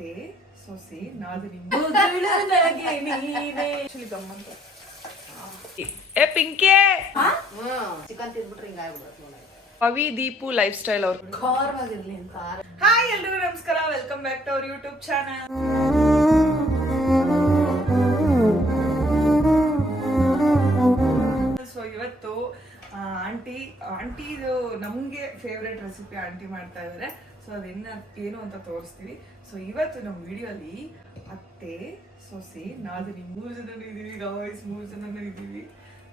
ಅತ್ತೆ ಸೊಸಿ ನಾದಿನಿ ಗಮ್ಮಂತ ಏ ಪಿಂಕಿ ಚಿಕನ್ ತಿಂದ್ಬಿಟ್ರೆ ಹಿಂಗಾಗ್ಬಿಡುತ್ತೆ ಪವಿ ದೀಪು ಲೈಫ್ ಸ್ಟೈಲ್ ಅವ್ರು ಖಾರವಾಗಿರ್ಲಿ ಅಂತ. ಹಾಯ್ ಎಲ್ರಿಗೂ ನಮಸ್ಕಾರ, welcome back to our YouTube channel. So ಇವತ್ತು ಆಂಟಿದು ನಮ್ಗೆ ಫೇವ್ರೆಟ್ ರೆಸಿಪಿ ಆಂಟಿ ಮಾಡ್ತಾ ಇದಾರೆ. ಸೊ ಅದನ್ನ ಏನು ಅಂತ ತೋರಿಸ್ತೀವಿ. ಸೊ ಇವತ್ತು ನಮ್ಮ ವಿಡಿಯೋಲಿ ಅತ್ತೆ ಸೊಸಿ ನಾದಿನಿ 3 ಜನನೂ ಇದೀವಿ. ಗಾಯ್ಸ್ 3 ಜನನೂ ಇದೀವಿ.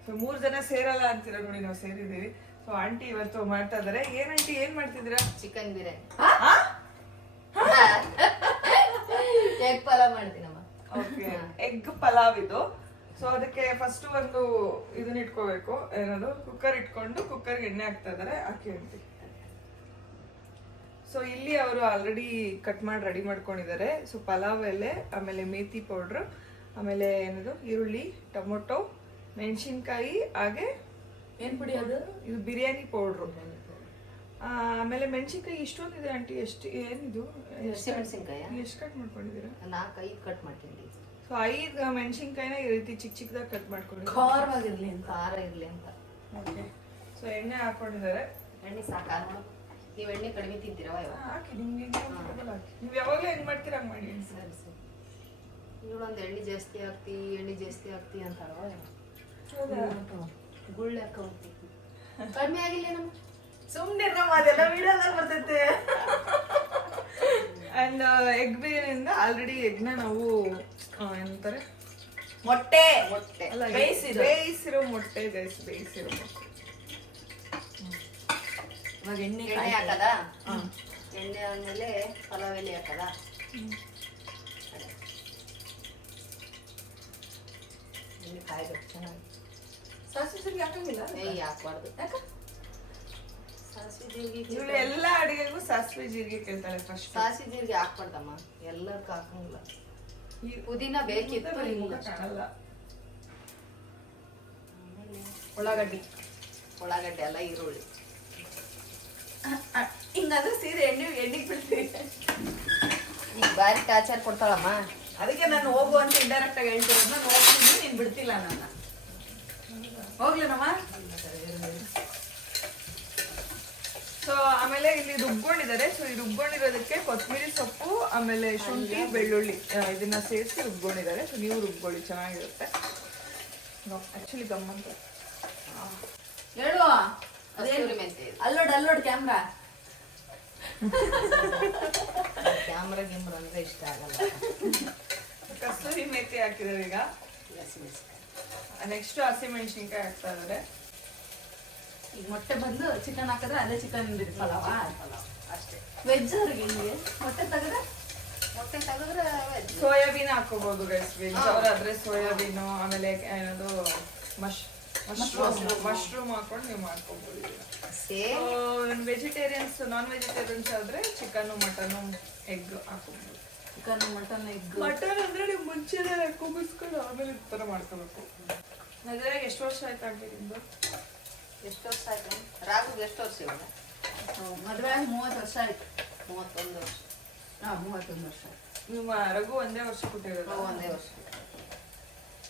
ಸೊ 3 ಜನ ಸೇರಲ್ಲ ಅಂತೀರ ನೋಡಿ, ನಾವು ಸೇರಿದೀವಿ. ಸೊ ಆಂಟಿ ಇವತ್ತು ಮಾಡ್ತಾ ಇದಾರೆ. ಏನ್ ಆಂಟಿ ಏನ್ ಮಾಡ್ತಿದ್ದೀರಾ? ಚಿಕನ್ ಬಿರಿಯಾನಿ, ಎಗ್ ಪಲಾವ್ ಮಾಡ್ತೀನಮ್ಮ. ಓಕೆ, ಎಗ್ ಪಲಾವ್ ಇದು. ಸೊ ಅದಕ್ಕೆ ಫಸ್ಟ್ ಒಂದು ಇದನ್ನ ಇಟ್ಕೋಬೇಕು, ಏನದು ಕುಕ್ಕರ್ ಇಟ್ಕೊಂಡು ಕುಕ್ಕರ್ಗೆ ಎಣ್ಣೆ ಹಾಕ್ತಾ ಇದಾರೆ. ಹಾಕಿ ಆಂಟಿ. ಸೊ ಇಲ್ಲಿ ಅವರು ಆಲ್ರೆಡಿ ಕಟ್ ಮಾಡಿ ರೆಡಿ ಮಾಡ್ಕೊಂಡಿದ್ದಾರೆ. ಸೊ ಪಲಾವ್ ಎಲೆ, ಆಮೇಲೆ ಮೇಥಿ ಪೌಡ್ರ್, ಆಮೇಲೆ ಏನದು ಈರುಳ್ಳಿ, ಟೊಮೊಟೊ, ಮೆಣಸಿನ್ಕಾಯಿ, ಹಾಗೆ ಏನ್ ಪುಡಿ ಅದು? ಇದು ಬಿರಿಯಾನಿ ಪೌಡ್ರು. ಆಮೇಲೆ ಮೆಣಸಿನ್ಕಾಯಿ ಇಷ್ಟೊಂದಿದೆ ಆಂಟಿ. ಎಷ್ಟು ಏನಿದು? ಮೆಣಸಿನ್ಕಾಯಿ ಎಷ್ಟು ಕಟ್ ಮಾಡ್ಕೊಂಡಿದ್ದೀರಾ? 4-5 ಕಟ್ ಮಾಡ್ತೀನಿ. ಸೊ 5 ಮೆಣಸಿನ್ಕಾಯಿನ ಈ ರೀತಿ ಚಿಕ್ಕ ಚಿಕ್ಕದಾಗಿ ಕಟ್ ಮಾಡ್ಕೊಂಡು ಖಾರವಾಗಿರ್ಲಿ ಅಂತ, ಖಾರ ಇರ್ಲಿ ಅಂತ. ಓಕೆ. ಸೊ ಎಣ್ಣೆ ಹಾಕೊಂಡಿದ್ದಾರೆ. ಎಣ್ಣೆ ಸಾಕಾ? ನೀವು ಎಣ್ಣೆ ಕಡಿಮೆ ತಿಂತೀರಾ? ಹಾಕಿ, ನಿಮ್ಗೆ ಹಾಕಿ. ನೀವು ಯಾವಾಗಲೂ ಹೆಂಗ್ ಮಾಡ್ತೀರಾ ಹಂಗೆ ಮಾಡಿ. ಸರಿ ಸರಿ. ಇವಳೊಂದು ಎಣ್ಣೆ ಜಾಸ್ತಿ ಹಾಕ್ತಿ ಅಂತಾರೋ ಗುಳ್ಳೆ ಹಾಕ ಹೋಗ್ತೀವಿ. ಕಡಿಮೆ ಆಗಿಲ್ಲ ನಮ್ಮ ಸುಮ್ಮನೆ ಅದೆಲ್ಲ ವಿಡಿಯೋದಾಗ ಬರ್ತೈತೆ. ಅಂಡ್ ಎಗ್ ಬಿರಿಯಾನಿಯಿಂದ ಆಲ್ರೆಡಿ ಎಗ್ನ ನಾವು ಏನಂತಾರೆ, ಮೊಟ್ಟೆ ಅಲ್ಲ, ಬೇಯಿಸಿರೋ ಮೊಟ್ಟೆ ಗೈಸ್, ಬೇಯಿಸಿರೋ ಮೊಟ್ಟೆ. ಇವಾಗ ಎಣ್ಣೆ ಹಾಕದ? ಎಣ್ಣೆ ಆದ್ಮೇಲೆ ಪಲಾವ್ ಎಲೆ ಹಾಕದ? ಎಣ್ಣೆ ಕಾಯ್ಬೇಕು ಚೆನ್ನಾಗಿ. ಸಾಸಿವೆ ಜೀರಿಗೆ ಹಾಕಂಗಿಲ್ಲ? ಹಾಕ್ಬಾರ್ದು. ಯಾಕ? ಸಾಸಿವೆ ಜೀರಿಗೆ ಇವಳು ಎಲ್ಲ ಅಡಿಗೆಗೂ ಸಾಸಿವೆ ಜೀರಿಗೆ ಕೇಳ್ತಾಳೆ ಫಸ್ಟ್. ಸಾಸಿವೆ ಜೀರಿಗೆ ಹಾಕ್ಬಾರ್ದಮ್ಮ, ಎಲ್ಲದಕ್ಕೂ ಹಾಕಂಗಿಲ್ಲ. ಪುದೀನ ಬೇಕಿತ್ತು, ಕಾಣಲ್ಲ. ಉಳ್ಳಾಗಡ್ಡಿ ಅಲ್ಲ, ಈರುಳ್ಳಿ. ಹಿಂಗಂದ್ರೆ ಸೀರೆ ಎಣ್ಣೆಗೆ ಬಿಡ್ತೀವಿ. ಈಗ ಬಾರಿ ಟಾರ್ಚರ್ ಕೊಡ್ತಾಳಮ್ಮ. ಅದಕ್ಕೆ ನಾನು ಹೋಗು ಅಂತ ಇಂಡೈರೆಕ್ಟ್ ಆಗಿ ಹೇಳ್ತಿರೋದು. ನಾನು ಹೋಗ್ತೀನಿ, ನೀನ್ ಬಿಡ್ತಿಲ್ಲ ನನ್ನ. ಹೋಗ್ಲೇನಮ್ಮ? ಸೊ ಆಮೇಲೆ ಇಲ್ಲಿ ರುಬ್ಕೊಂಡಿದ್ದಾರೆ. ಸೊ ಈ ರುಬ್ಕೊಂಡಿರೋದಕ್ಕೆ ಕೊತ್ತಂಬರಿ ಸೊಪ್ಪು, ಆಮೇಲೆ ಶುಂಠಿ, ಬೆಳ್ಳುಳ್ಳಿ ಇದನ್ನ ಸೇರಿಸಿ ರುಬ್ಕೊಂಡಿದ್ದಾರೆ. ಸೊ ನೀವು ರುಬ್ಕೊಳ್ಳಿ, ಚೆನ್ನಾಗಿರುತ್ತೆ. ಆಕ್ಚುಲಿ ಗಮ್ಮಂತ ಹೇಳು. ಅಲ್ಲೋಡ್ ಕ್ಯಾಮ್ರಾ ಅಂದ್ರೆ ಇಷ್ಟ ಆಗಲ್ಲ. ಕಸ್ತೂರಿ ಮೇಥಿ ಹಾಕಿದ್ದಾರೆ. ಈಗ ನೆಕ್ಸ್ಟ್ ಹಸಿಮೆಣಸಿನ್ಕಾಯಿ ಹಾಕ್ತಾ ಇದಾರೆ. ಈಗ ಮೊಟ್ಟೆ ಬದಲು ಚಿಕನ್ ಹಾಕಿದ್ರೆ ಅದೇ ಚಿಕನ್ ಪಲಾವ್ ಅಷ್ಟೇ. ವೆಜ್ ಅವ್ರಿಗೆ ಹಿಂಗೆ ಮೊಟ್ಟೆ ತೆಗೆದ್ರೆ ಸೋಯಾಬೀನ್ ಹಾಕೋಬಹುದು ಗೈಸ್. ವೆಜ್ ಅವರಾದ್ರೆ ಸೋಯಾಬೀನು, ಆಮೇಲೆ ಏನದು ಮಶ್ರೂಮ್ ಹಾಕೊಂಡು ನೀವು ಮಾಡ್ಕೋಬಹುದು. ವೆಜಿಟೇರಿಯನ್ಸ್, ನಾನ್ ವೆಜಿಟೇರಿಯನ್ಸ್ ಆದ್ರೆ ಚಿಕನ್, ಮಟನ್, ಎಗ್ ಹಾಕೋಬಹುದು. Chicken, mutton, egg. ಮಟನ್ ಅಂದ್ರೆ ನೀವು ಮುಂಚೆನೆ ಕುದಿಸ್ಕೊಂಡು ಆಮೇಲೆ ಈ ತರ ಮಾಡ್ಕೋಬೇಕು. ಮದುವೆಗೆ ಎಷ್ಟು ವರ್ಷ ಆಯ್ತು ಆಂಟಿ ನಿಮ್ದು? ಎಷ್ಟು ವರ್ಷ ಆಯ್ತು? ರಾಘುಗೆ ಎಷ್ಟು ವರ್ಷ ಇವಾಗ? ಮದುವೆ 30 ವರ್ಷ ಆಯ್ತು. 31 ವರ್ಷ. 31 ವರ್ಷ. ನಿಮ್ಮ ರಘು ಒಂದೇ ವರ್ಷ ಕೊಟ್ಟಿರೋದು? ಒಂದೇ ವರ್ಷ.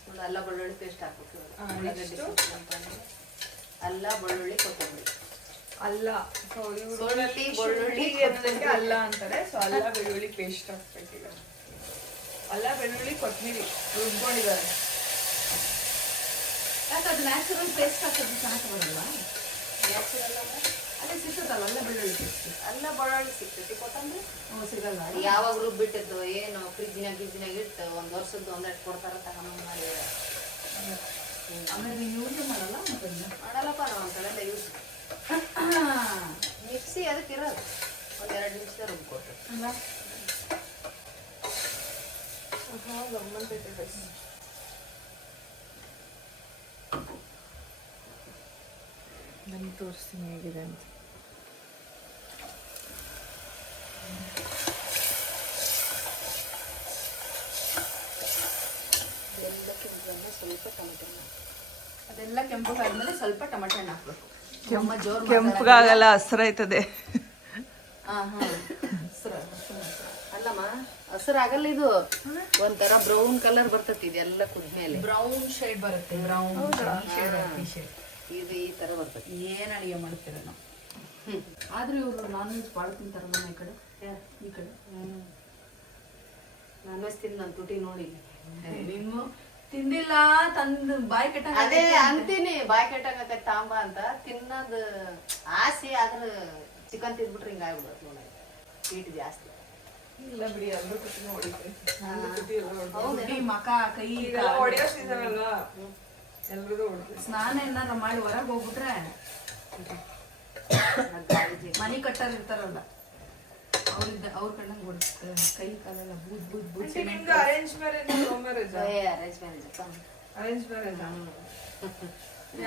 ಒಂದು ಅಲ್ಲ ಬೆಳ್ಳುಳ್ಳಿ ಪೇಸ್ಟ್ ಹಾಕ್ಬೇಕು. ಅಲ್ಲ ಬೆಳ್ಳುಳ್ಳಿ ಕೊತ್ತಂಬರಿ. ಅಲ್ಲ, ಸೊ ಶುಂಠಿ ಬೆಳ್ಳುಳ್ಳಿ ಅನ್ನೋದಕ್ಕೆ ಅಲ್ಲ ಅಂತಾರೆ. ಸೊ ಅಲ್ಲ ಬೆಳ್ಳುಳ್ಳಿ ಪೇಸ್ಟ್ ಹಾಕ್ಬೇಕು. ಈಗ ಅಲ್ಲ ಬೆಳ್ಳುಳ್ಳಿ ಕೊತ್ತಂಬರಿ ರುಬ್ಕೊಂಡಿದ್ದಾರೆ. ಯಾಕೆ ಅದು ನ್ಯಾಚುರಲ್ ಪೇಸ್ಟ್ ಹಾಕೋದು ಚೆನ್ನಾಗಿ ಬರಲ್ಲ? ನ್ಯಾಚುರಲ್ ಅಂದ್ರೆ ಅದೇ ಸಿಗ್ತದಲ್ಲ, ಅಲ್ಲ ಬೆಳ್ಳುಳ್ಳಿ ಪೇಸ್ಟ್. ಅಲ್ಲ ಬೆಳ್ಳುಳ್ಳಿ ಸಿಗ್ತೈತಿ, ಕೊತ್ತಂಬರಿ ಸಿಗಲ್ಲ. ಯಾವಾಗ ರುಬ್ಬಿಟ್ಟಿದ್ದು ಏನು ಫ್ರಿಜ್ನಾಗ ಇಟ್ಟು 1 ವರ್ಷದ್ದು ಒಂದೆರಡು ಕೊಡ್ತಾರ ತಗೊಂಡು ಮಾಡಿ. ಆಮೇಲೆ ನೀವು ಯೂಸ್ ಮಾಡಲ್ಲ? ಮಾಡಲ್ಲಪ್ಪ, ನಾವು ಒಂದು ಕಡೆಯಿಂದ ಯೂಸ್. ಮಿಕ್ಸಿ ಅದಕ್ಕೆ ಇರೋದು, 1-2 ನಿಮಿಷದ ರುಬ್ಕೊಟ್ಟು ಅಲ್ಲ. ಗಮ್ಮಂತೈತೆ ಗೈಸ್. ನನಗೆ ತೋರಿಸ್ತೀನಿ ಹೇಗಿದೆ ಅಂತ. ಅದೆಲ್ಲ ಕೆಂಪಗಾದ್ಮೇಲೆ ಸ್ವಲ್ಪ ಟೊಮೆಟೊ ಹಣ್ಣು ಹಾಕ್ಬೇಕು. ಕೆಂಪಗಾಗಲ್ಲ, ಹಸ್ರಾಯ್ತದೆ. ಅಲ್ಲಮ್ಮ ಹಸಿರಾಗಲ್ಲ ಇದು ಒಂಥರ ಬ್ರೌನ್ ಕಲರ್ ಬರ್ತೈತಿ ಇದೆಲ್ಲ ಕುದ್ಮೇಲೆ ಬ್ರೌನ್ ಶೇಡ್ ಬರುತ್ತೆ ಬ್ರೌನ್ ಇದು ಈ ತರ ಬರ್ತೈತಿ ಏನ್ ಅಡಿಗೆ ಮಾಡ್ತೀರ ನಾವು ಆದ್ರೆ ಇವ್ರು ನಾನ್ ವೆಜ್ ಬಾಳ ತಿಂತಾರಲ್ಲ ಈ ಕಡೆ ನಾನ್ ವೆಜ್ ತಿಂದು ನಾನು ತುಟಿ ನೋಡಿ ನಿಮ್ಮ ತಿಂದಿಲ್ಲ ತಂದು ಬಾಯಿ ಕೆಟ್ಟ ಅದೇ ಅಂತೀನಿ ಬಾಯ್ ಕೆಟ್ಟಾಗತ್ತೆ ತಾಂಬ ಅಂತ ತಿನ್ನೋದು ಆಸೆ ಆದ್ರ ಚಿಕನ್ ತಿಂದ್ಬಿಟ್ರೆ ಹಿಂಗಾಗ್ಬಿಡುತ್ತೆ ನೋಡಿ ಸ್ವೀಟ್ ಜಾಸ್ತಿ ಇಲ್ಲ ಬಿಡಿ ಎಲ್ಲರೂ ಕುಟ್ಟಿ ಹೊಡಿತಾರೆ ತುಟಿ ಮಕ ಕೈ ಈಗೆಲ್ಲ ಹೊಡೆಯೋ ಸೀಸನ್ ಅಲ್ವಾ ಎಲ್ರಿಗೂ ಹೊಡ್ತೀವಿ. ಸ್ನಾನ ಏನಾರ ಮಾಡಿ ಹೊರಗೆ ಹೋಗ್ಬಿಟ್ರೆ ಮನಿ ಕಟ್ಟಾರ ಇರ್ತಾರಲ್ಲ ಅವ್ರ ಕಣ್ಣಂಗ್ ಹೊಡಿತಾರೆ ಕೈ ಕಾಲೆಲ್ಲ ಬೂದ್ ಬೂದ್ ಬೂದ್ ಆಂಟಿ, ನಿಮ್ದು arrange marriage love marriage arrange marriage arrange marriage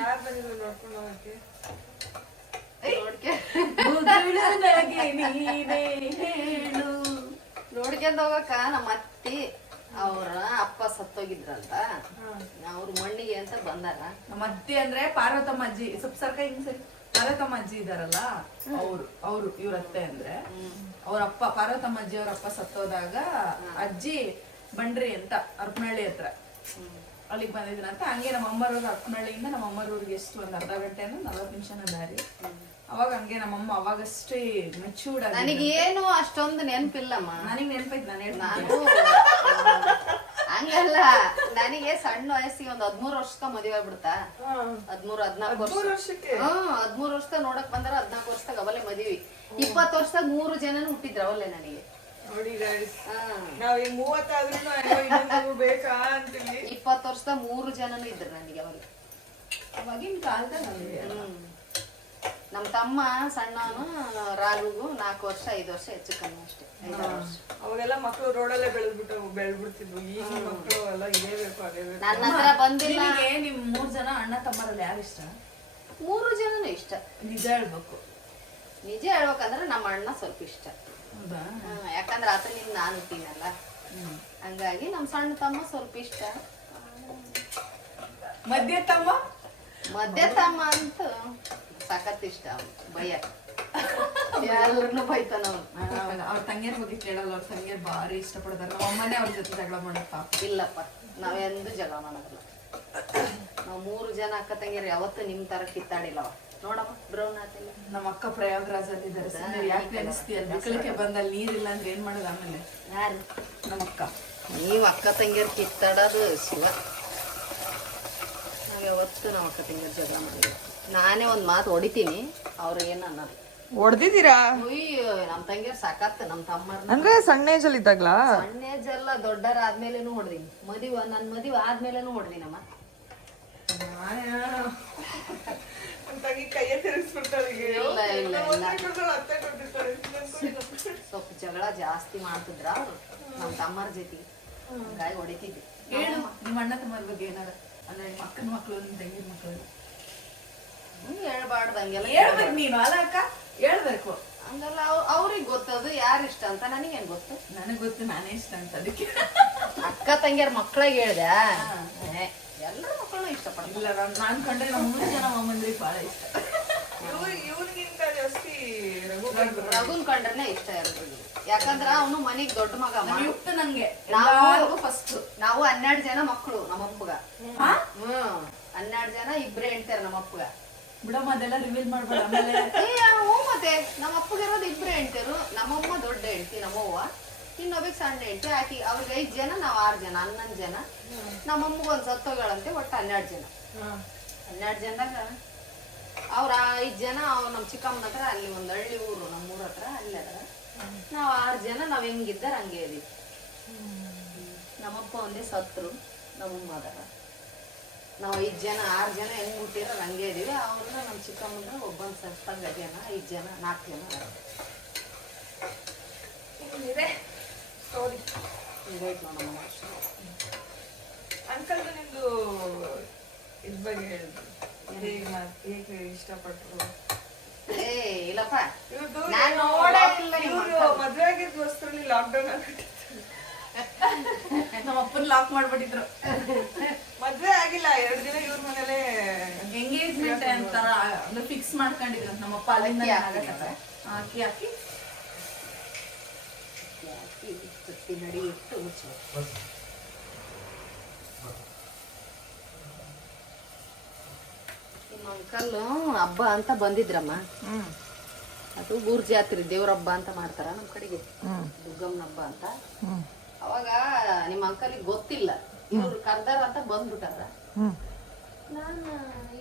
ಯಾರು ಬಂದಿದ್ರು ನೋಡ್ಕೊಂಡು ಹೋಗಕ್ಕೆ ನೋಡ್ಕೊಂಡ್ ಹೋಗಕ್ಕ ನಮ್ಮ ಅತ್ತಿ ಅವ್ರ ಅಪ್ಪ ಸತ್ತೋಗಿದ್ರಂತ ಅವ್ರ ಮಣ್ಣಿಗೆ ಅಂತ ಬಂದಾರ ನಮ್ಮ ಅಜ್ಜಿ ಅಂದ್ರೆ ಪಾರ್ವತಮ್ಮ ಅಜ್ಜಿ ಸ್ವಲ್ಪ ಸರ್ಕ ಹಿಂಗ್ ಸರಿ ಪಾರ್ವತಮ್ಮ ಅಜ್ಜಿ ಇದಾರಲ್ಲ ಅವ್ರು ಇವ್ರ ಅತ್ತೆ ಅಂದ್ರೆ ಅವ್ರ ಅಪ್ಪ ಪಾರ್ವತಮ್ಮ ಅಜ್ಜಿ ಅವ್ರ ಅಪ್ಪ ಸತ್ತೋದಾಗ ಅಜ್ಜಿ ಬಂಡ್ರಿ ಅಂತ ಅರ್ಪನಹಳ್ಳಿ ಹತ್ರ ಅಲ್ಲಿಗೆ ಬಂದಿದ್ರಂತ ಹಂಗೆ ನಮ್ಮ ಅಮ್ಮರವ್ರ ಅರ್ಪನಹಳ್ಳಿಯಿಂದ ನಮ್ಮ ಅಮ್ಮರವ್ರಿಗೆ ಎಷ್ಟು ಒಂದ್ ಅರ್ಧ ಗಂಟೆ ಅಂದ್ರೆ 40 ನಿಮಿಷನ ದಾರಿ ಅವಾಗ ಹಂಗೆ ನಮ್ಮಮ್ಮ ಅವಾಗಷ್ಟೇ ಮೆಚೂರ್ಡ್ ಆಗಿ ನನಗೇನು ಅಷ್ಟೊಂದು ನೆನಪಿಲ್ಲಮ್ಮ ನನಗ್ ನೆನಪೈತ್ ನಾನು ಹಂಗಲ್ಲ ನನಗೆ ಸಣ್ಣ ವಯಸ್ಸಿಗೆ ಒಂದ್ 13 ವರ್ಷಕ್ಕ ಮದುವೆ ಆಗ್ಬಿಡ್ತಾ 13-14 ವರ್ಷ 13 ವರ್ಷದಾಗ ನೋಡಕ್ ಬಂದಾರ 14 ವರ್ಷದಾಗ ಅವಲ್ಲೇ ಮದ್ವಿ 20 ವರ್ಷದಾಗ 3 ಜನನು ಹುಟ್ಟಿದ್ರ ಅವಲ್ಲೇ ನನಗೆ ನೋಡಿ ಗೈಸ್ ನಾವ್ ಈಗ 30 ಆದ್ರೂ ಇನ್ನೊಂದು ಬೇಕಾ ಅಂತೀವಿ 20 ವರ್ಷದಾಗ 3 ಜನನು ಇದ್ರು ನನಗೆ ಅವಾಗ ಅವಾಗಿನ ಕಾಲದಲ್ಲಿ ನಮ್ ತಮ್ಮ ಸಣ್ಣವನು ರಾಘುಗೂ 4 ವರ್ಷ 5 ವರ್ಷ ಹೆಚ್ಚು ಕಮ್ಮಿ ಅಷ್ಟೇ 5 ವರ್ಷ ಅವಾಗೆಲ್ಲ ಮಕ್ಳು ರೋಡಲ್ಲೇ ಬೆಳೆದ್ಬಿಡ್ತಿದ್ವು ಈಗಿನ ಮಕ್ಳು ಎಲ್ಲ ಇದೇ ಬೇಕು ಅದೇ ಬೇಕು ನನ್ನ ಹತ್ರ ಬಂದಿಲ್ಲ ನಿಮ್ 3 ಜನ ಅಣ್ಣ ತಮ್ಮರಲ್ಲಿ ಯಾರು ಇಷ್ಟ 3 ಜನನು ಇಷ್ಟ ನಿಜ ಹೇಳ್ಬೇಕು ನಿಜ ಹೇಳ್ಬೇಕಂದ್ರೆ ನಮ್ಮ ಅಣ್ಣ ಸ್ವಲ್ಪ ಇಷ್ಟ ಹೌದಾ ಯಾಕಂದ್ರೆ ಆತನಿಂದ ನಾನು ಹುಟ್ಟಿನಲ್ಲ ಹಂಗಾಗಿ ನಮ್ ಸಣ್ಣ ತಮ್ಮ ಸ್ವಲ್ಪ ಇಷ್ಟ ಮಧ್ಯ ತಮ್ಮ ಮಧ್ಯ ತಮ್ಮ ಅಂತ ಸಖತ್ ಇಷ್ಟ ಭಯ ಎಲ್ಲರನ್ನು ಬೈತಾನ ಅವ್ರ ತಂಗಿಯರ್ ಬಗ್ಗೆ ಕೇಳಲ್ಲ ಅವ್ರ ತಂಗಿಯರ್ ಭಾರಿ ಇಷ್ಟ ಪಡ್ತಾರೆ ನಮ್ಮ ಅಮ್ಮನೇ ಅವ್ರ ಜೊತೆ ಜಗಳ ಮಾಡಪ್ಪ ಇಲ್ಲಪ್ಪ ನಾವೆಂದು ಜಗಳ ಮಾಡೋದಿಲ್ಲ ನಾವ್ 3 ಜನ ಅಕ್ಕ ತಂಗಿಯರು ಯಾವತ್ತು ನಿಮ್ ತರ ಕಿತ್ತಾಡಿಲ್ಲವ ನೋಡಮ್ಮ ಬ್ರೌನ್ ಆತಿಲ್ಲ ನಮ್ಮ ಅಕ್ಕ ಪ್ರಯಾಗ್ರಾಜ್ ಅಲ್ಲಿ ಇದಾರೆ ಯಾಕೆ ಅನಿಸ್ತೀಯ ಬಿಕ್ಕಳಿಕೆ ಬಂದಲ್ಲಿ ನೀರಿಲ್ಲ ಅಂದ್ರೆ ಏನ್ ಮಾಡೋದು ಆಮೇಲೆ ಯಾರು ನಮ್ಮ ಅಕ್ಕ ನೀವ್ ಅಕ್ಕ ತಂಗಿಯರ್ ಕಿತ್ತಾಡೋದು ಶಿವ ನಾವ್ ಯಾವತ್ತು ನಾವ್ ಅಕ್ಕ ತಂಗಿಯರ್ ಜಗಳ ಮಾಡಿಲ್ಲ ನಾನೇ ಒಂದ್ ಮಾತು ಹೊಡಿತೀನಿ ಅವ್ರು ಏನ್ ಅನ್ನೋದು ಹೊಡೆದಿದ್ದೀರಾ ಅಯ್ಯೋ ನಮ್ ತಂಗಿಯರ್ ಸಾಕತ್ ನಮ್ ತಮ್ಮರ್ ಅಂದ್ರೆ ಸಣ್ಣ ಏಜ್ ಅಲ್ಲಿ ಇದ್ದಾಗ್ಲಾ ಸಣ್ಣ ಏಜ್ ಎಲ್ಲ ದೊಡ್ಡರ ಆದ್ಮೇಲೆನು ಹೊಡ್ದೀನಿ ನನ್ ಮದುವೆ ಆದ್ಮೇಲೆನು ಹೊಡ್ದಿನಮ್ಮ ಕೈಯ ತಿರುಗಿಸ್ಬಿಡ್ತಾಳೆ ಇಲ್ಲ ಇಲ್ಲ ಸ್ವಲ್ಪ ಜಗಳ ಜಾಸ್ತಿ ಮಾಡ್ತಿದ್ರ ಅವ್ರು ನಮ್ ತಮ್ಮರ ಜೊತೆ ಹಂಗಾಗಿ ಹೊಡಿತಿದ್ವಿ ಹೇಳು ನಿಮ್ಮ ಅಣ್ಣ ತಮ್ಮರ ಬಗ್ಗೆ ಏನಾರ ಅಂದ್ರೆ ನಿಮ್ಮ ಅಕ್ಕನ ಮಕ್ಳು ನಿಮ್ ತಂಗಿನ ಮಕ್ಳು ಹೇಳ್ಬಾರ್ದು ಹಂಗೆಲ್ಲ ಹೇಳ್ಬೇಕು ನೀನು ಅಲ್ಲ ಅಕ್ಕ ಹೇಳ್ಬೇಕು ಹಂಗಲ್ಲ ಅವ್ರಿಗೆ ಗೊತ್ತದು ಯಾರು ಇಷ್ಟ ಅಂತ ನನಗೇನ್ ಗೊತ್ತು ನನಗ್ ಗೊತ್ತು ನಾನೇ ಇಷ್ಟ ಅಂತ ಅದಕ್ಕೆ ಅಕ್ಕ ತಂಗಿಯರ್ ಮಕ್ಳಾಗ ಹೇಳ್ದ ಎಲ್ಲರ ಮಕ್ಕಳನ್ನ ಇಷ್ಟಪಡ್ತಾರೆ ಇಲ್ಲ ನಾನ್ ಕಂಡ್ರೆ ನಮ್ಮ 3 ಜನ ಮಾಮಂದ್ರಿಗೆ ಬಹಳ ಇಷ್ಟ ಇವ್ರಿಗಿಂತ ಜಾಸ್ತಿ ರಘುನ್ ಕಂಡ್ರನೆ ಇಷ್ಟ ಎಲ್ರಿಗೂ ಯಾಕಂದ್ರ ಅವನು ಮನಿಗ್ ದೊಡ್ಡ ಮಗ ಯುಕ್ತ ನಂಗೆ ನಾವು ಫಸ್ಟ್ ನಾವು 12 ಜನ ಮಕ್ಕಳು ನಮ್ಮಪ್ಪಗ 12 ಜನ ಇಬ್ರೇ ಹೆಣ್ತಾರ ನಮ್ಮಪ್ಪಗ ಬಿಡಮ್ಮ ಅದೆಲ್ಲ ರಿವೀಲ್ ಮಾಡ್ಬೇಡ ಆಮೇಲೆ ಮತ್ತೆ ನಮ್ಮ ಅಪ್ಪಗೆ ಇರೋದು ಇಬ್ರೇ ಹೆಣ್ತಿರು ನಮ್ಮಮ್ಮ ದೊಡ್ಡ ಹೆಣ್ತಿ ನಮ್ಮವ್ವ ಇನ್ನೊಬ್ಬ ಸಣ್ಣ ಹೆಣ್ತಿ ಆಕಿ ಅವ್ರಿಗೆ 5 ಜನ ನಾವ್ 6 ಜನ 11 ಜನ ನಮ್ಮಮ್ಮಗ ಒಂದ್ ಸತ್ತೋಗಳಂತೆ ಒಟ್ಟು 12 ಜನ 12 ಜನದಾಗ ಅವ್ರ 5 ಜನ ನಮ್ ಚಿಕ್ಕಮ್ಮನ ಹತ್ರ ಅಲ್ಲಿ ಒಂದ್ ಹಳ್ಳಿ ಊರು ನಮ್ಮೂರ ಹತ್ರ ಅಲ್ಲಿ ಅದ್ರ ನಾವ್ 6 ಜನ ನಾವ್ ಹೆಂಗಿದ್ದಾರ ಹಂಗೆ ಇದೀವಿ ನಮ್ಮಪ್ಪ ಒಂದೇ ಸತ್ರು ನಮ್ಮಮ್ಮ ಅದಾರ ನಾವ್ 5 ಜನ 6 ಜನ ಹೆಂಗ್ ಹುಟ್ಟಿರ ಹಂಗೆ ಇದೀವಿ ಅವ್ರನ್ನ ನಮ್ ಚಿಕ್ಕಮ್ಮನ ಒಬ್ಬೊಂದ್ ಸತ್ತಾಗ ಜನ 5 ಜನ 4 ಜನ ನೋಡಮ್ಮ ಅಂಕಲ್ ನಿಮ್ದು ಇದ್ ಬಗ್ಗೆ ಹೇಳಿದ್ರು ಹೇಗೆ ಇಷ್ಟಪಟ್ರು ಏ ಇಲ್ಲಪ್ಪ ಇವ್ರದ್ದು ನಾನ್ ನೋಡೇ ಇಲ್ಲ ಇವ್ರು ಮದ್ವೆ ಆಗಿದ್ದ ವಸ್ತುರಲ್ಲಿ ಲಾಕ್ಡೌನ್ ಆಗ್ಬಿಟ್ಟಿತ್ತು ನಮ್ಮ ಅಪ್ಪನ ಲಾಕ್ ಮಾಡ್ಬಿಟ್ಟಿದ್ರು ಮದ್ವೆ ಆಗಿಲ್ಲ 2 ದಿನ ಇವ್ರ ಮನೇಲೆ ಎಂಗೇಜ್ಮೆಂಟ್ ಅಂತಾರ ಅಂದ್ರೆ ಫಿಕ್ಸ್ ಮಾಡ್ಕೊಂಡಿದ್ರು ನಮ್ಮಪ್ಪ ಅಲ್ಲಿಂದ ಹಾಕಿ ಹಾಕಿ ತತ್ತಿ ನಡಿ ಇಟ್ಟು ಮುಚ್ಚಬೇಕು. ನಿಮ್ಮ ಅಂಕಲ್ ಹಬ್ಬ ಅಂತ ಬಂದಿದ್ರಮ್ಮ. ಅದು ಊರ್ ಜಾತ್ರೆ ದೇವ್ರ ಹಬ್ಬ ಅಂತ ಮಾಡ್ತಾರ ನಮ್ಮ ಕಡೆಗೆ, ದುರ್ಗಮ್ಮನ ಹಬ್ಬ ಅಂತ. ಅವಾಗ ನಿಮ್ಮ ಅಂಕಲಿಗೆ ಗೊತ್ತಿಲ್ಲ, ಇವ್ರು ಕರ್ದಾರ ಅಂತ ಬಂದ್ಬಿಟ್ಟಾರ. ನಾನು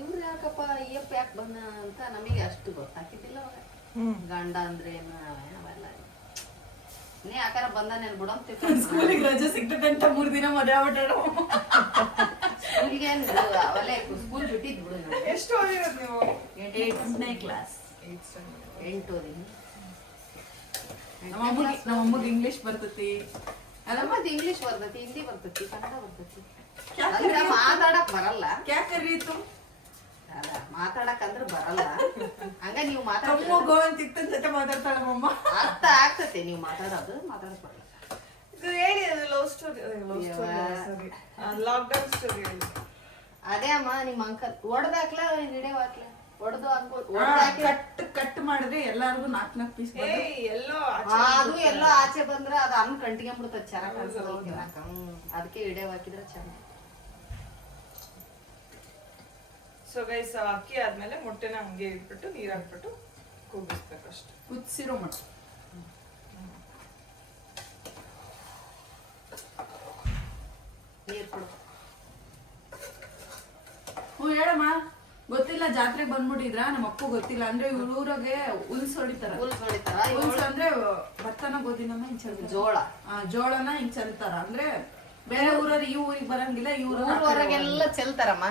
ಇವ್ರು ಯಾಕಪ್ಪ ಅಯ್ಯಪ್ಪ ಯಾಕೆ ಬಂದ ಅಂತ ನಮಗೆ ಅಷ್ಟು ಗೊತ್ತಾಗಿದ್ದಿಲ್ಲ ಅವಾಗ. ಗಂಡ ಅಂದ್ರೆ ಅವೆಲ್ಲ ನೀ ಯಾಕಾರ ಬಂದ ನೆನ್ ಬಿಡಂತ ಸ್ಕೂಲಿಗೆ ರಜೆ ಸಿಗ್ತದಂತ 3 ದಿನ ಮದುವೆ ಆಗ್ಬಿಟ್ಟಾರ. ಸ್ಕೂಲ್ಗೆ ಅವಲೇ ಸ್ಕೂಲ್ ಬಿಟ್ಟಿದ್ ಬಿಡು. ಎಷ್ಟು ಓದಿರೋದು ನೀವು? 8ನೇ ಕ್ಲಾಸ್. 8 ಓದಿನಿ. ನಮ್ಮಮ್ಮಗೆ ಇಂಗ್ಲಿಷ್ ಬರ್ತೈತಿ, ಮತ್ತೆ ಇಂಗ್ಲಿಷ್ ಬರ್ತೈತಿ, ಹಿಂದಿ ಬರ್ತೈತಿ, ಕನ್ನಡ ಬರ್ತೈತಿ. ಅಂದ್ರೆ ಮಾತಾಡಕ್ ಬರಲ್ಲ. ಕ್ಯಾಕರೀತು ಅಲ್ಲ ಮಾತಾಡಕ್ ಅಂದ್ರೆ ಬರಲ್ಲ. ಹಂಗ ನೀವು ತಮ್ಮಗೋ ಅಂತ ಇತ್ತಂತ ಜೊತೆ ಮಾತಾಡ್ತಾಳ ನಮ್ಮಮ್ಮ. ಅರ್ಥ ಆಗ್ತತೆ ನೀವು ಮಾತಾಡೋದು, ಮಾತಾಡಕ್ ಬರಲ್ಲ. ಇದು ಹೇಳಿ, ಅದು ಲವ್ ಸ್ಟೋರಿ, ಸಾರಿ ಲಾಕ್ಡೌನ್ ಸ್ಟೋರಿ ಹೇಳಿ. ಅದೇ ಅಮ್ಮ ನಿಮ್ಮ ಅಂಕಲ್ ಹೊಡೆದಾಕ್ಲ ವಿಡಿಯೋ ಹಾಕ್ಲ ಹೊಡೆದು ಕಟ್ ಮಾಡಿದ್ರೆ ಎಲ್ಲಾರ್ಗು 4 ಪೀಸ್. ಎಲ್ಲೋ ಅದು ಎಲ್ಲೋ ಆಚೆ ಬಂದ್ರೆ ಅದು ಅನ್ನ ಕಂಟಿಗೆಂಬಿಡ್ತದೆ, ಚೆನ್ನಾಗ್ ಕಾಣಿಸ್ತದೆ. ಅದಕ್ಕೆ ವಿಡಿಯೋ ಹಾಕಿದ್ರೆ ಚೆನ್ನಾಗಿ. ಸೊ ಗೈಸ್, ಅಕ್ಕಿ ಆದ್ಮೇಲೆ ಮೊಟ್ಟೆನ ಹಂಗೆ ಇಟ್ಬಿಟ್ಟು ನೀರ್ ಹಾಕ್ಬಿಟ್ಟು ಕೂಗಿಸ್ಬೇಕಷ್ಟೆ. ಕುದಿಸಿರೋ ಮೊಟ್ಟೆ ನೀರ್ ಕೊಡು. ಹೇಳಮ್ಮ. ಗೊತ್ತಿಲ್ಲ, ಜಾತ್ರೆಗೆ ಬಂದ್ಬಿಟ್ಟಿದ್ರ ನಮ್ಮ ಅಪ್ಪ ಗೊತ್ತಿಲ್ಲ ಅಂದ್ರೆ ಇವ್ರ ಊರಾಗೆ ಉಲ್ಸ್ ಹೊಡಿತಾರ. ಉಲ್ಸ್ ಅಂದ್ರೆ ಭತ್ತನ ಗೋಧಿನ ಜೋಳ, ಜೋಳನ ಹಿಂಗ್ ಚೆಲ್ತಾರ. ಅಂದ್ರೆ ಬೇರೆ ಊರವ್ರು ಈ ಊರಿಗೆ ಬರಂಗಿಲ್ಲ, ಈ ಊರವರೆಗೆಲ್ಲ ಚೆಲ್ತಾರಮ್ಮ.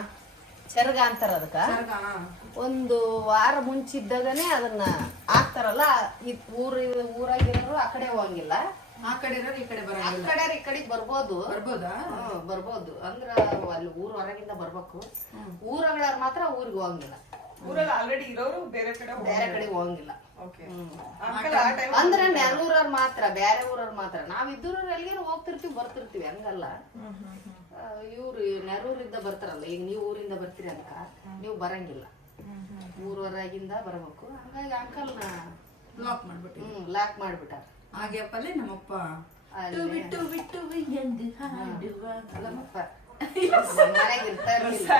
ಚರ್ಗ ಅಂತಾರ ಅದಕ್ಕ. ಒಂದು ವಾರ ಮುಂಚಿದ್ದಾಗನೆ ಅದನ್ನ ಹಾಕ್ತಾರಲ್ಲ. ಊರಾಗಿರೋರು ಆ ಕಡೆ ಹೋಗಂಗಿಲ್ಲ, ಆ ಕಡೆ ಇರೋರು ಈ ಕಡೆ ಬರಂಗಿಲ್ಲ. ಆ ಕಡೆ ಈ ಕಡೆ ಬರ್ಬೋದು. ಬರ್ಬೋದಾ? ಬರ್ಬೋದು. ಅಂದ್ರ ಅಲ್ಲಿ ಊರ್ ಹೊರಗಿಂದ ಬರ್ಬೇಕು. ಊರಗಳಾರ ಮಾತ್ರ ಊರಿಗೆ ಹೋಗಂಗಿಲ್ಲ. ಊರಲ್ಲಿ ಆಲ್ರೆಡಿ ಇರೋರು ಬೇರೆ ಕಡೆ ಹೋಗಂಗಿಲ್ಲ. ಓಕೆ. ಅಂದ್ರೆ ನೆರೂರವ್ರ ಮಾತ್ರ, ಬೇರೆ ಊರವ್ರ ಮಾತ್ರ. ನಾವ್ ಇದ್ದೂರವ್ರು ಎಲ್ಲಿಗಾರ ಹೋಗ್ತಿರ್ತೀವಿ ಬರ್ತಿರ್ತೀವಿ, ಹಂಗಲ್ಲ. ಇವ್ರು ನೆರೂರಿಂದ ಬರ್ತಾರಲ್ಲ, ಈಗ ನೀವು ಊರಿಂದ ಬರ್ತೀರಿ ಅಂತ ನೀವು ಬರಂಗಿಲ್ಲ, ಊರವರಾಗಿಂದ ಬರ್ಬೇಕು. ಹಂಗಾಗಿ ಅಂಕಲ್ನ ಲಾಕ್ ಮಾಡ್ಬಿಟ್ಟು ಲಾಕ್ ಮಾಡ್ಬಿಟ್ಟಾರ. ಹಾಗೆ ಅಪ್ಪಲ್ಲೇ ನಮ್ಮಪ್ಪ ಬಿಟ್ಟು ಬಿಟ್ಟು ನಮ್ಮಪ್ಪ ಮನೆಗ್ ಇರ್ತಾ ಇರ್ಲಿಲ್ಲ.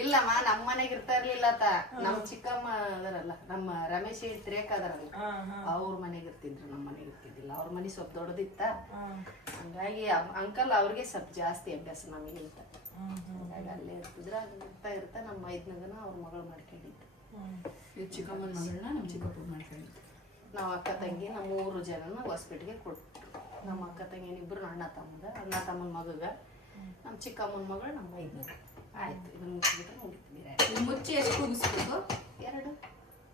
ಇಲ್ಲಮ್ಮ, ನಮ್ ಮನೆಗ್ ಇರ್ತಾ ಇರ್ಲಿಲ್ಲ ಆತ. ನಮ್ ಚಿಕ್ಕಮ್ಮ ಅದರಲ್ಲ, ನಮ್ಮ ರಮೇಶ್ ರೇಖಾ ಅದರಲ್ಲ, ಅವ್ರ ಮನೆಗ್ ಇರ್ತಿದ್ರು, ನಮ್ ಮನೆಗ್ ಇರ್ತಿದ್ದಿಲ್ಲ. ಅವ್ರ ಮನೆ ಸ್ವಲ್ಪ ದೊಡ್ಡದಿತ್ತ. ಹಂಗಾಗಿ ಅಂಕಲ್ ಅವ್ರಿಗೆ ಸ್ವಲ್ಪ ಜಾಸ್ತಿ ಅಭ್ಯಾಸ ನಮಗೆ ಇರ್ತ. ಹಂಗಾಗಿ ಅಲ್ಲೇ ಇರ್ತಿದ್ರ. ಇರ್ತಾ ನಮ್ಮ ಮೈದ್ನಗನ ಅವ್ರ ಮಗಳು ಮಾಡ್ಕೊಂಡಿದ್ದು. ಚಿಕ್ಕಮ್ಮನ ಮಗಳನ್ನ ನಮ್ ಚಿಕ್ಕಪ್ಪ ಮಾಡ್ಕೊಂಡಿದ್ದು. ನಾವ್ ಅಕ್ಕ ತಂಗಿ ನಮ್ಮ 3 ಜನನ ಹಾಸ್ಪಿಟ್ಗೆ ಕೊಟ್ರು. ನಮ್ಮ ಅಕ್ಕ ತಂಗಿ ಇಬ್ರು ಅಣ್ಣ ತಮ್ಮನ ಮಗಗ, ನಮ್ಮ ಚಿಕ್ಕಮ್ಮನ ಮಗಳು ನಮ್ಮ ಮೈದ್ನಗ. ಆಯ್ತು, ಇದನ್ನ ಮುಚ್ಚಿಬಿಟ್ರೆ ಮುಗಿತೀವಿ. ಮುಚ್ಚಿ ಎಷ್ಟು ಕೂಗಿಸ್ಬೇಕು? 2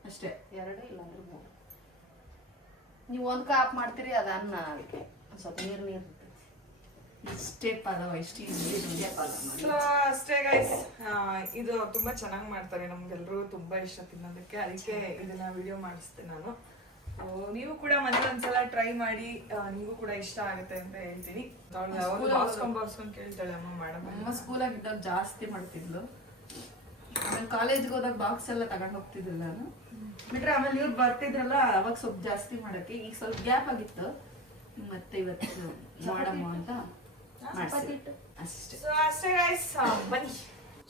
ಅಷ್ಟೇ. 2 ಇಲ್ಲಾಂದ್ರೆ 3. ನೀವು ಒಂದ್ ಕಾಪ್ ಮಾಡ್ತೀರಿ, ಅದ ಅನ್ನ ಅದಕ್ಕೆ ಸ್ವಲ್ಪ ನೀರ್ ಇರ್ತೈತಿ. ಇಷ್ಟೇ ಪದವ, ಇಷ್ಟೇ ಅಷ್ಟೇ ಗೈಸ್. ಇದು ತುಂಬಾ ಚೆನ್ನಾಗಿ ಮಾಡ್ತಾರೆ, ನಮ್ಗೆಲ್ರು ತುಂಬಾ ಇಷ್ಟ ತಿನ್ನೋದಕ್ಕೆ. ಅದಕ್ಕೆ ಇದನ್ನ ವಿಡಿಯೋ ಮಾಡಿಸ್ತೆ ನಾನು. ನೀವು ಕೂಡ ಮನೇಲಿ ಒಂದ್ಸಲ ಟ್ರೈ ಮಾಡಿ, ನಿಮಗೂ ಕೂಡ ಇಷ್ಟ ಆಗುತ್ತೆ ಅಂತ ಹೇಳ್ತೀನಿ. ಬಾಸ್ಕೊಂಡ್ ಕೇಳ್ತಾಳೆ ಅಮ್ಮ ಮಾಡಮ್ಮ. ಅಮ್ಮ ಸ್ಕೂಲಾಗಿದ್ದಾಗ ಜಾಸ್ತಿ ಮಾಡ್ತಿದ್ಲು. ಆಮೇಲೆ ಕಾಲೇಜ್ಗೆ ಹೋದಾಗ ಬಾಕ್ಸ್ ಎಲ್ಲ ತಗೊಂಡ್ ಹೋಗ್ತಿದ್ದಿಲ್ಲ ನಾನು. ಬಿಟ್ರೆ ಆಮೇಲೆ ಇವ್ರು ಬರ್ತಿದ್ರಲ್ಲ, ಅವಾಗ ಸ್ವಲ್ಪ ಜಾಸ್ತಿ ಮಾಡಕ್ಕೆ. ಈಗ ಸ್ವಲ್ಪ ಗ್ಯಾಪ್ ಆಗಿತ್ತು, ಮತ್ತೆ ಇವತ್ತು ಮಾಡಮ್ಮ ಅಂತ ಅಷ್ಟೇ. ಅಷ್ಟೇ ಗೈಸ್, ಬನ್ನಿ.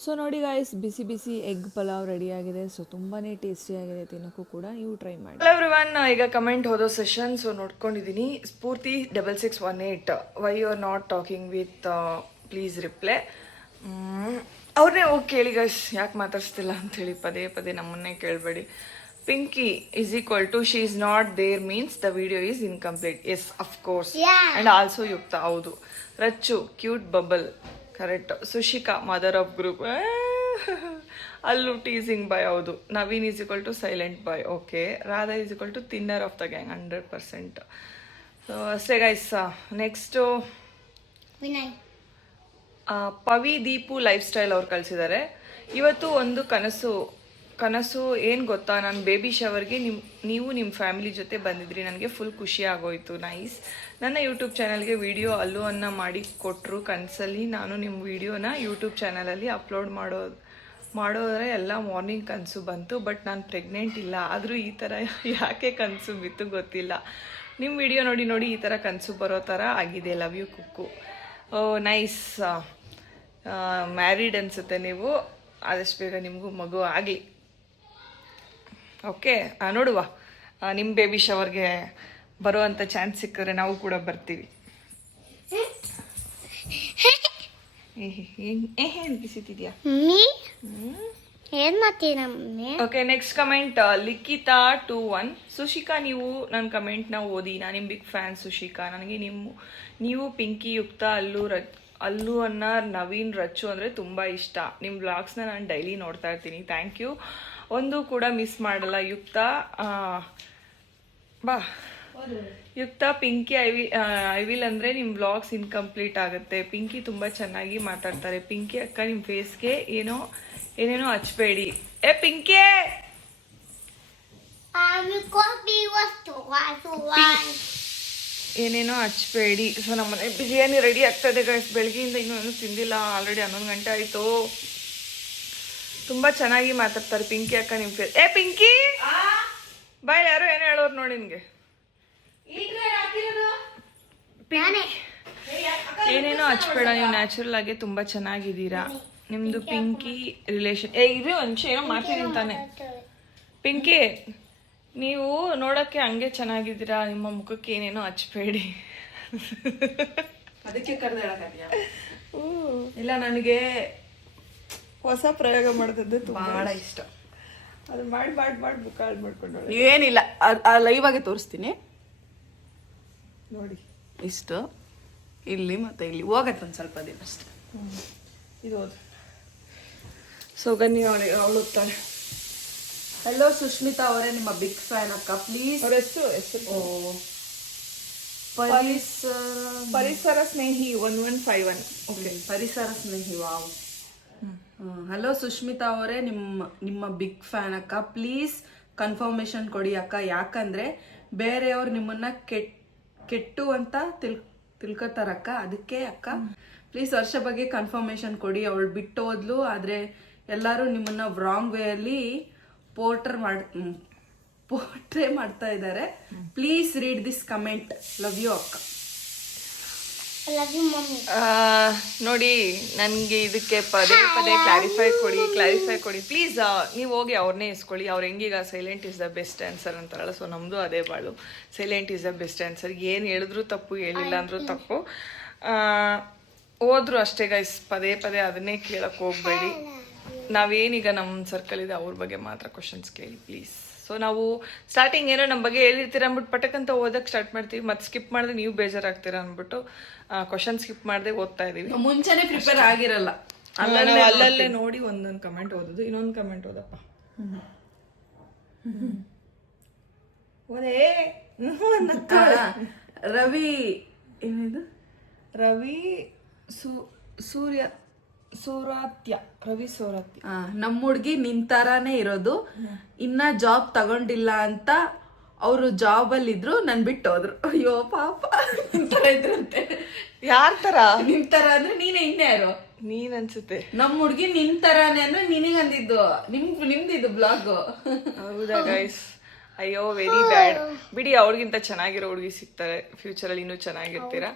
ಸೊ ನೋಡಿ ಗಾಯ್ಸ್, ಬಿಸಿ ಬಿಸಿ ಎಗ್ ಪಲಾವ್ ರೆಡಿಯಾಗಿದೆ. ಸೊ ತುಂಬಾ ಟೇಸ್ಟಿಯಾಗಿದೆ, ತಿನ್ನೋಕ್ಕೂ ಕೂಡ ನೀವು ಟ್ರೈ ಮಾಡಿ. ಹಲೋ ಎವ್ರಿವನ್, ಈಗ ಕಮೆಂಟ್ ಓದೋ ಸೆಷನ್. ಸೊ ನೋಡ್ಕೊಂಡಿದ್ದೀನಿ. Spoorthi 6618 why you are not talking with please reply. ಅವ್ರನ್ನೇ ಹೋಗಿ ಕೇಳಿ ಗೈಸ್, ಯಾಕೆ ಮಾತಾಡ್ಸ್ತಿಲ್ಲ ಅಂಥೇಳಿ ಪದೇ ಪದೇ ನಮ್ಮನ್ನೇ ಕೇಳಬೇಡಿ. Pinky = she is not there means the video is incomplete. Yes, of course. And also Yukta, ಹೌದು. Rachchu cute bubble, correct. Sushika mother of group. Allu teasing boy, ಹೌದು. Naveen = silent boy, okay. Radha = thinner of the gang, 100%. So ಅಷ್ಟೇ guys. Next Pavi Deepu lifestyle ಅವ್ರು ಕಳಿಸಿದ್ದಾರೆ. ಇವತ್ತು ಒಂದು ಕನಸು ಏನು ಗೊತ್ತಾ, ನಾನು ಬೇಬಿ ಶವರ್ಗೆ ನೀವು ನಿಮ್ಮ ಫ್ಯಾಮಿಲಿ ಜೊತೆ ಬಂದಿದ್ರಿ, ನನಗೆ ಫುಲ್ ಖುಷಿ ಆಗೋಯ್ತು. ನೈಸ್. ನನ್ನ ಯೂಟ್ಯೂಬ್ ಚಾನಲ್ಗೆ ವಿಡಿಯೋ ಅನ್ನು ಮಾಡಿ ಕೊಟ್ಟರು ಕನಸಲ್ಲಿ. ನಾನು ನಿಮ್ಮ ವಿಡಿಯೋನ ಯೂಟ್ಯೂಬ್ ಚಾನಲಲ್ಲಿ ಅಪ್ಲೋಡ್ ಮಾಡೋದ್ರೆ ಎಲ್ಲ ಮಾರ್ನಿಂಗ್ ಕನಸು ಬಂತು. ಬಟ್ ನಾನು ಪ್ರೆಗ್ನೆಂಟ್ ಇಲ್ಲ, ಆದರೂ ಈ ಥರ ಯಾಕೆ ಕನಸು ಬಿತ್ತು ಗೊತ್ತಿಲ್ಲ. ನಿಮ್ಮ ವಿಡಿಯೋ ನೋಡಿ ನೋಡಿ ಈ ಥರ ಕನಸು ಬರೋ ಥರ ಆಗಿದೆ. Love you Kukku. Oh nice. Married ಅನಿಸುತ್ತೆ ನೀವು. ಆದಷ್ಟು ಬೇಗ ನಿಮಗೂ ಮಗು ಆಗಲಿ. ಓಕೆ, ನೋಡುವ. ನಿಮ್ಮ ಬೇಬಿ ಶವರ್ಗೆ ಬರುವಂಥ ಚಾನ್ಸ್ ಸಿಕ್ಕಿದ್ರೆ ನಾವು ಕೂಡ ಬರ್ತೀವಿ. ಅನಿಸಿದ್ಯಾ? ಏನ್ ಮಾಡ್ತೀರ mummy? Okay, next comment Likhitha 21. ಸುಶಿಕಾ, ನೀವು ನನ್ನ ಕಮೆಂಟ್ನ ಓದಿ. ನಾನು ನಿಮ್ಮ ಬಿಗ್ ಫ್ಯಾನ್ ಸುಶಿಕಾ. ನನಗೆ ನೀವು ಪಿಂಕಿ, ಯುಕ್ತ, ಅಲ್ಲು ಅನ್ನ, ನವೀನ್, ರಚ್ಚು ಅಂದರೆ ತುಂಬ ಇಷ್ಟ. ನಿಮ್ಮ ವ್ಲಾಗ್ಸ್ನ ನಾನು ಡೈಲಿ ನೋಡ್ತಾ ಇರ್ತೀನಿ. Thank you. ಒಂದು ಕೂಡ ಮಿಸ್ ಮಾಡಲ್ಲ. ಯುಕ್ತ ಬಾ ಯುಕ್ತ, ಪಿಂಕಿ, ಐವಿಲ್ ಅಂದರೆ ನಿಮ್ಮ ವ್ಲಾಗ್ಸ್ ಇನ್ಕಂಪ್ಲೀಟ್ ಆಗುತ್ತೆ. ಪಿಂಕಿ ತುಂಬ ಚೆನ್ನಾಗಿ ಮಾತಾಡ್ತಾರೆ. ಪಿಂಕಿ ಅಕ್ಕ, ನಿಮ್ಮ ಫೇಸ್ಗೆ ಏನೇನೋ ಹಚ್ಬೇಡಿ. ಪಿಂಕಿ ಏನೇನೋ ಹಚ್ಬೇಡಿ. ಸೊ ನಮ್ಮನೆ ಬಿರಿಯಾನಿ ರೆಡಿ ಆಗ್ತದೆ ಗೈಸ್. ಬೆಳಗ್ಗೆಯಿಂದ ಇನ್ನೂ ತಿಂದಿಲ್ಲ. ಆಲ್ರೆಡಿ 11 ಗಂಟೆ ಆಯಿತು. ತುಂಬ ಚೆನ್ನಾಗಿ ಮಾತಾಡ್ತಾರೆ ಪಿಂಕಿ ಅಕ್ಕ ನಿಮ್ಮ ಫೇಸ್. ಪಿಂಕಿ ಬಾಯ್, ಯಾರೋ ಏನೋ ಹೇಳೋರು ನೋಡಿ ನಿನಗೆ. ಏನೇನೋ ಹಚ್ಬೇಡ, ನೀವು ನ್ಯಾಚುರಲ್ ಆಗಿ ತುಂಬ ಚೆನ್ನಾಗಿದ್ದೀರಾ. ನಿಮ್ಮದು ಪಿಂಕಿ ರಿಲೇಷನ್. ಇದೇ ಒಂದು ನಿಮಿಷ, ಏನೋ ಮಾಡ್ತಿದ್ದೀನಿ ತಾನೆ. ಪಿಂಕಿ, ನೀವು ನೋಡೋಕ್ಕೆ ಹಂಗೆ ಚೆನ್ನಾಗಿದ್ದೀರಾ. ನಿಮ್ಮ ಮುಖಕ್ಕೆ ಏನೇನೋ ಹಚ್ಬೇಡಿ. ಅದಕ್ಕೆ ಕರೆದು ಹೇಳಕ್ಕಾಗ್ಯಾ? ಇಲ್ಲ, ನನಗೆ ಹೊಸ ಪ್ರಯೋಗ ಮಾಡೋದು ಭಾಳ ಇಷ್ಟ. ಅದು ಮಾಡಿ ಕಾಲ್ ಮಾಡ್ಕೊಂಡು ಏನಿಲ್ಲ, ಲೈವ್ ಆಗಿ ತೋರಿಸ್ತೀನಿ ನೋಡಿ. ಇಷ್ಟು ಇಲ್ಲಿ ಮತ್ತೆ ಇಲ್ಲಿ ಹೋಗತ್ತೆ ಒಂದು ಸ್ವಲ್ಪ ದಿನ ಅಷ್ಟೆ. ಇದು ಹೋದ್ರೆ ಸೌಗನ್ಯ ಅವಳು ಹೋಗ್ತಾಳೆ. ಹಲೋ ಸುಷ್ಮಿತಾ ಅವರೇ, ನಿಮ್ಮ ಬಿಗ್ ಫ್ಯಾನ್ ಅಕ್ಕ. ಪ್ಲೀಸ್. ಅವ್ರ ಹೆಸರು ಪರಿಸರ ಸ್ನೇಹಿ 1151. ಓಕೆ, ಪರಿಸರ ಸ್ನೇಹಿ. ವಾವ್. ಹಲೋ ಸುಷ್ಮಿತಾ ಅವರೇ, ನಿಮ್ಮ ಬಿಗ್ ಫ್ಯಾನ್ ಅಕ್ಕ. ಪ್ಲೀಸ್ ಕನ್ಫರ್ಮೇಶನ್ ಕೊಡಿ ಅಕ್ಕ. ಯಾಕಂದ್ರೆ ಬೇರೆಯವ್ರು ನಿಮ್ಮನ್ನ ಕೆಟ್ಟು ಅಂತ ತಿಳ್ಕೊತಾರಕ್ಕ. ಅದಕ್ಕೆ ಅಕ್ಕ ಪ್ಲೀಸ್ ವರ್ಷ ಬಗ್ಗೆ ಕನ್ಫರ್ಮೇಶನ್ ಕೊಡಿ. ಅವಳು ಬಿಟ್ಟು ಹೋದ್ಲು, ಆದ್ರೆ ಎಲ್ಲರೂ ನಿಮ್ಮನ್ನ ರಾಂಗ್ ವೇ ಅಲ್ಲಿ ಪೋರ್ಟ್ರೇ ಮಾಡ್ತಾ ಇದ್ದಾರೆ. Please read this comment. Love you ಅಕ್ಕ. ನೋಡಿ, ನನಗೆ ಇದಕ್ಕೆ ಪದೇ ಕ್ಲಾರಿಫೈ ಕೊಡಿ ಪ್ಲೀಸ್. ನೀವು ಹೋಗಿ ಅವ್ರನ್ನೇ ಇಸ್ಕೊಳ್ಳಿ. ಅವ್ರು ಹೆಂಗೀಗ silent is the best answer ಅಂತಾರಲ್ಲ, ಸೊ ನಮ್ಮದು ಅದೇ ಬಾಳು. Silent is the best answer. ಏನು ಹೇಳಿದ್ರು ತಪ್ಪು, ಹೇಳಿಲ್ಲ ಅಂದ್ರೂ ತಪ್ಪು. ಹೋದ್ರು ಅಷ್ಟೇ ಗೈಸ್. ಪದೇ ಅದನ್ನೇ ಕೇಳಕ್ಕೆ ಹೋಗ್ಬೇಡಿ. ನಾವೇನೀಗ ನಮ್ಮ ಸರ್ಕಲ್ ಇದೆ ಅವ್ರ ಬಗ್ಗೆ ಮಾತ್ರ ಕ್ವಶನ್ಸ್ ಕೇಳಿ ಪ್ಲೀಸ್. ಸೊ ನಾವು ಸ್ಟಾರ್ಟಿಂಗ್ ಏನೋ ನಮ್ಮ ಬಗ್ಗೆ ಹೇಳಿರ್ತೀರ ಅಂದ್ಬಿಟ್ಟು ಪಟಕ್ಕಂತ ಓದಕ್ಕೆ ಸ್ಟಾರ್ಟ್ ಮಾಡ್ತೀವಿ. ಮತ್ತೆ ಸ್ಕಿಪ್ ಮಾಡಿದ್ರೆ ನೀವು ಬೇಜಾರಾಗ್ತೀರಾ ಅಂದ್ಬಿಟ್ಟು ಕ್ವಶನ್ ಸ್ಕಿಪ್ ಮಾಡದೆ ಓದ್ತಾ ಇದೀವಿ. ಮುಂಚೆನೆ ಪ್ರಿಪೇರ್ ಆಗಿರಲ್ಲ. ಅಲ್ಲಲ್ಲೇ ನೋಡಿ ಒಂದೊಂದು ಕಮೆಂಟ್ ಓದೋದು. ಇನ್ನೊಂದು ಕಮೆಂಟ್ ಓದಪ್ಪ. ರವಿ ಏನಿದು? ರವಿ ಸೂರಾತ್ಯ. ನಮ್ಮ ಹುಡ್ಗಿ ನಿಂತರಾನೇ ಇರೋದು. ಇನ್ನ ಜಾಬ್ ತಗೊಂಡಿಲ್ಲ ಅಂತ ಅವರು ಜಾಬ್ ಅಲ್ಲಿ ಇದ್ರು, ನನ್ ಬಿಟ್ಟು ಹೋದ್ರು. ಅಯ್ಯೋ ಪಾಪ. ನಿಂತರ ಇದ್ರಂತೆ. ಯಾರ ತರ? ನಿಂತರ ಅಂದ್ರೆ ನೀನೇ, ಇನ್ಯಾರು? ನೀನ್ ಅನ್ಸುತ್ತೆ. ನಮ್ ಹುಡ್ಗಿ ನಿಂತರಾನೆ ಅಂದ್ರೆ ನಿನಗ್ ಅಂದಿದ್ದು. ನಿಮ್ದಿದ್ದು ಬ್ಲಾಗ್. ಹೌದಾ ಗೈಸ್? ಅಯ್ಯೋ ವೆರಿ ಬ್ಯಾಡ್. ಬಿಡಿ, ಅವ್ರಿಗಿಂತ ಚೆನ್ನಾಗಿರೋ ಹುಡುಗಿ ಸಿಗ್ತಾರೆ ಫ್ಯೂಚರಲ್ಲಿ. ಇನ್ನೂ ಚೆನ್ನಾಗಿರ್ತೀರಾ.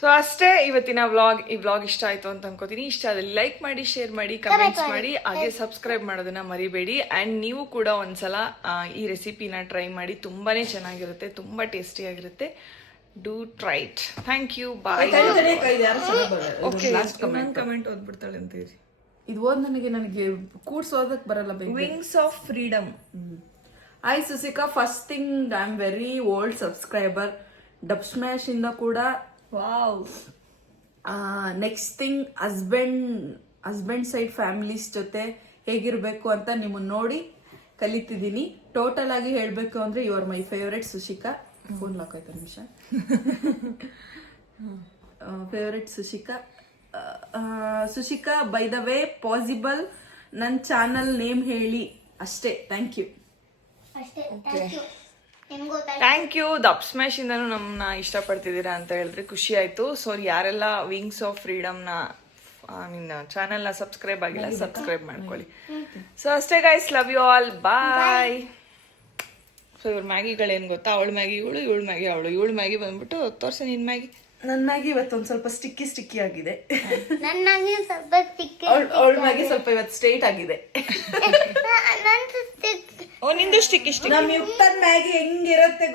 ಸೊ ಅಷ್ಟೇ ಇವತ್ತಿನ ವ್ಲಾಗ್. ಈ ವ್ಲಾಗ್ ಇಷ್ಟ ಆಯ್ತು ಅಂತ ಅನ್ಕೋತೀನಿ. ಇಷ್ಟ ಆದಲ್ಲಿ ಲೈಕ್ ಮಾಡಿ, ಶೇರ್ ಮಾಡಿ, ಕಮೆಂಟ್ಸ್ ಮಾಡಿ, ಹಾಗೆ ಸಬ್ಸ್ಕ್ರೈಬ್ ಮಾಡೋದನ್ನ ಮರಿಬೇಡಿ. ಆ್ಯಂಡ್ ನೀವು ಕೂಡ ಒಂದ್ಸಲ ಈ ರೆಸಿಪಿನ ಟ್ರೈ ಮಾಡಿ. ತುಂಬಾನೇ ಚೆನ್ನಾಗಿರುತ್ತೆ, ತುಂಬಾ ಟೇಸ್ಟಿ ಆಗಿರುತ್ತೆ. Do try it. Thank you. Bye. Okay, comment ಓದ್ಬಿಡ್ತಾಳೆ ಅಂತ ಹೇಳಿ. ಇದು ಓದ್ ನನಗೆ ಕೂಡ್ಸ್ ಓದಕ್ ಬರಲ್ಲ. Wings of freedom. Hi Susika. First thing, I am very old subscriber. Dub smash ಇಂದ ಕೂಡ. Wow. Next thing, husband side families ಜೊತೆ ಹೇಗಿರ್ಬೇಕು ಅಂತ ನಿಮ್ಮನ್ನ ನೋಡಿ ಕಲಿತಿದ್ದೀನಿ. ಟೋಟಲ್ ಆಗಿ ಹೇಳ್ಬೇಕು ಅಂದ್ರೆ you are my favourite Sushika. Phone lock ಆಯ್ತು ನಿಮಿಷ. Favourite Sushika. By the way, possible ನನ್ನ ಚಾನಲ್ ನೇಮ್ ಹೇಳಿ ಅಷ್ಟೇ. Thank you. Thank you. Dub smash ಇಂದನೂ ನಮ್ಮನ್ನ ಇಷ್ಟಪಡ್ತಿದ್ದೀರಾ ಅಂತ ಹೇಳಿದ್ರೆ ಖುಷಿ ಆಯ್ತು. ಸೊ ಯಾರೆಲ್ಲ ವಿಂಗ್ಸ್ ಆಫ್ ಫ್ರೀಡಮ್ನ ಚಾನೆಲ್ನ ಸಬ್ಸ್ಕ್ರೈಬ್ ಆಗಿಲ್ಲ, ಸಬ್ಸ್ಕ್ರೈಬ್ ಮಾಡ್ಕೊಳ್ಳಿ. ಸೊ ಅಷ್ಟೇ guys. Love you all. Bye. So ಇವ್ರ ಮ್ಯಾಗಿಗಳೇನು ಗೊತ್ತಾ, ಅವಳ ಮ್ಯಾಗಿ ಇವಳು ಮ್ಯಾಗಿ ಅವಳು, ಇವಳು ಮ್ಯಾಗಿ ಬಂದ್ಬಿಟ್ಟು ತೋರ್ಸ ನಿನ್ ಮ್ಯಾಗಿ. ನನ್ನ ಮ್ಯಾಗಿ ಇವತ್ತು ಒಂದ್ ಸ್ವಲ್ಪ ಸ್ಟಿಕ್ಕಿ ಆಗಿದೆ. ನನ್ನ ಸ್ವಲ್ಪ ಸಿಕ್ಕ ಅವಳ ಮ್ಯಾಗಿ ಸ್ವಲ್ಪ ಇವತ್ತು ಸ್ಟ್ರೈಟ್ ಆಗಿದೆ. ನಂದು ಓ ನಿಂದು ಸ್ಟಿಕ್ಕಿ ನಮ್ ಯುಕ್ತನ್ ಮ್ಯಾಗಿ ಹೆಂಗಿರತ್ತೆ